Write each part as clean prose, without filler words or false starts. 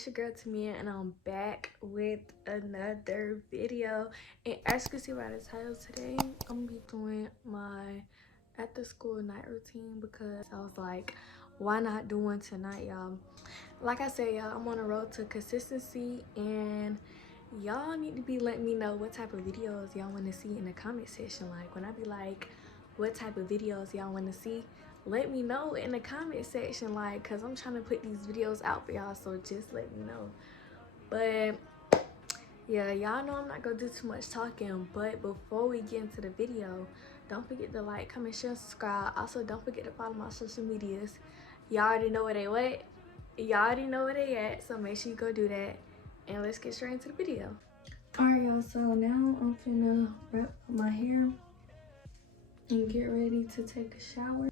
it's your girl Tamia, and I'm back with another video. And as you can see by the title, today I'm gonna be doing my after school night routine because I was like, why not do one tonight, y'all? Like I said, y'all, I'm on a road to consistency, and y'all need to be letting me know what type of videos y'all want to see in the comment section. Like when I be like, what type of videos y'all want to see, let me know in the comment section, like, because I'm trying to put these videos out for y'all, so just let me know. But yeah, y'all know I'm not gonna do too much talking, but before we get into the video, don't forget to like, comment, share, subscribe. Also, don't forget to follow my social medias. Y'all already know where they what, y'all already know where they at, so make sure you go do that, and let's get straight into the video. All right, y'all, so now I'm finna wrap up my hair and get ready to take a shower.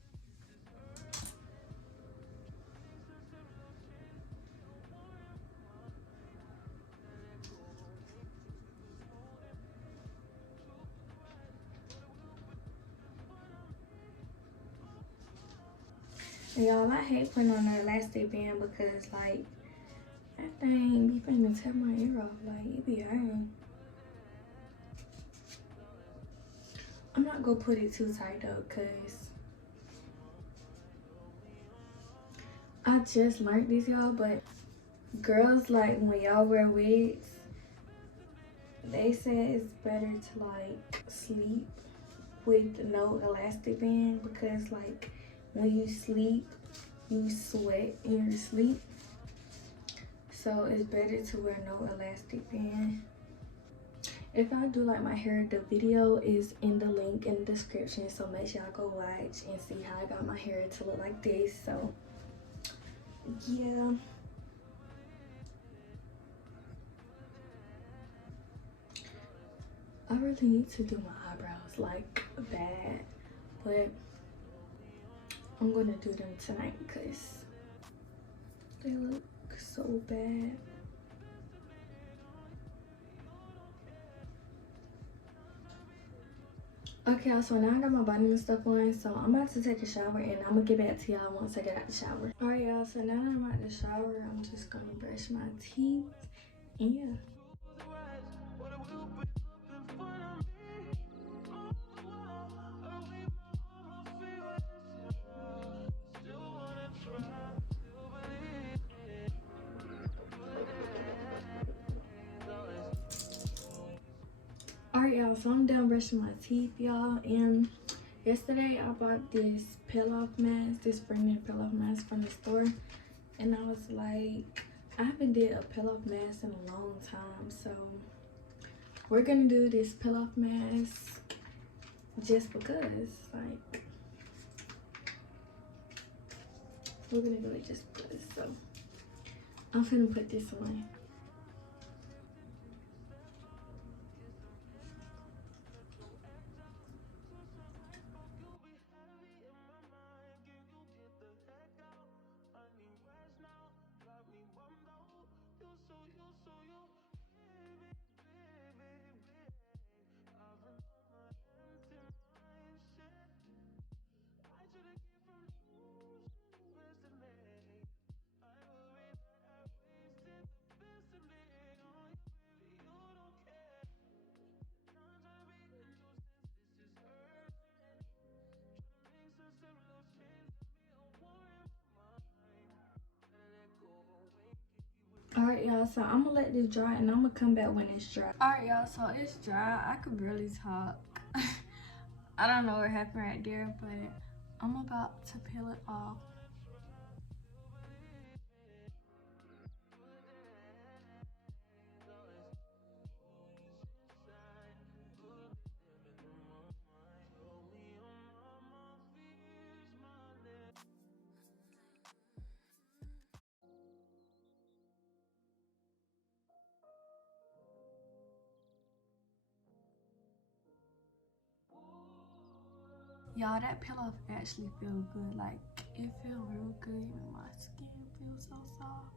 Y'all, I hate putting on an elastic band because, like, that thing be finna tear my ear off. Like, it be hurting. I'm not gonna put it too tight though, because I just learned this, y'all. But girls, like, when y'all wear wigs, they say it's better to, like, sleep with no elastic band because, like, when you sleep, you sweat in your sleep. So it's better to wear no elastic band. If I do like my hair, the video is in the link in the description, so make sure y'all go watch and see how I got my hair to look like this. So yeah, I really need to do my eyebrows like bad, but I'm gonna do them tonight because they look so bad. Okay, so now I got my body and stuff on, so I'm about to take a shower and I'm gonna get back to y'all once I get out the shower. All right, y'all, so now that I'm out the shower, I'm just gonna brush my teeth and yeah. Alright, y'all, so I'm done brushing my teeth, y'all, and yesterday I bought this peel-off mask, this brand new peel-off mask from the store, and I was like, I haven't did a peel-off mask in a long time, so we're gonna do this peel-off mask just because, like, we're gonna do it just because. So I'm finna put this on. Alright, y'all, so I'm gonna let this dry and I'm gonna come back when it's dry. Alright, y'all, so it's dry. I could barely talk. I don't know what happened right there, but I'm about to peel it off. Y'all, that peel off actually feel good. Like, it feel real good. Even my skin feels so soft.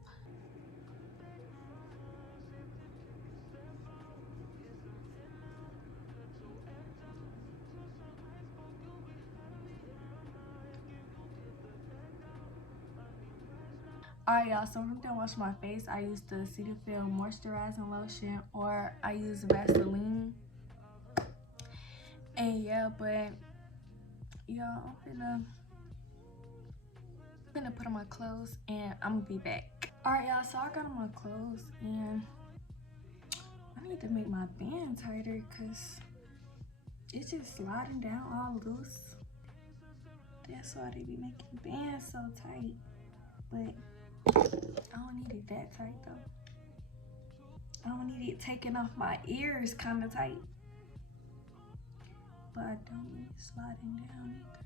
Alright, y'all, so when I'm done washing my face, I use the Cetaphil moisturizing lotion, or I use Vaseline. And yeah, but y'all, I'm finna put on my clothes and I'm gonna be back. Alright, y'all, so I got on my clothes and I need to make my band tighter because it's just sliding down all loose. That's why they be making bands so tight. But I don't need it that tight though. I don't need it taking off my ears kind of tight. But I don't need it sliding down either.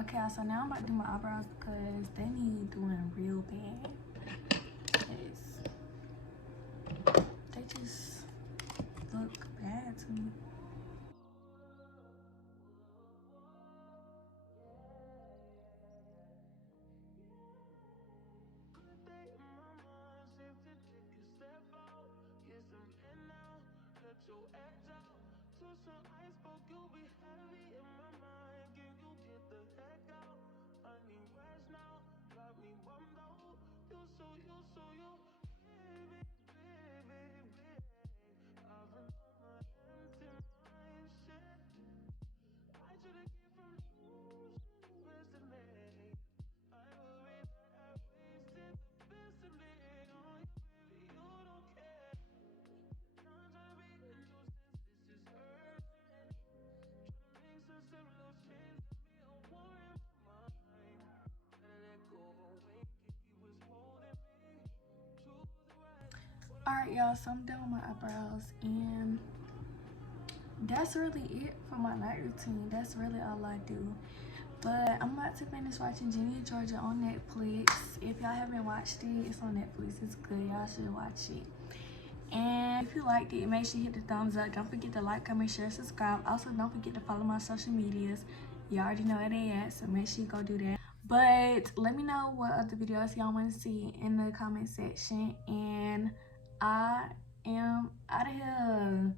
Okay, so now I'm about to do my eyebrows because they need doing real bad. They just look bad to me. Alright, y'all, so I'm done with my eyebrows, and that's really it for my night routine. That's really all I do. But I'm about to finish watching Ginny and Georgia on Netflix. If y'all haven't watched it, it's on Netflix. It's good. Y'all should watch it. And if you liked it, make sure you hit the thumbs up. Don't forget to like, comment, share, subscribe. Also, don't forget to follow my social medias. You already know where they at, so make sure you go do that. But let me know what other videos y'all want to see in the comment section. And I am out of here.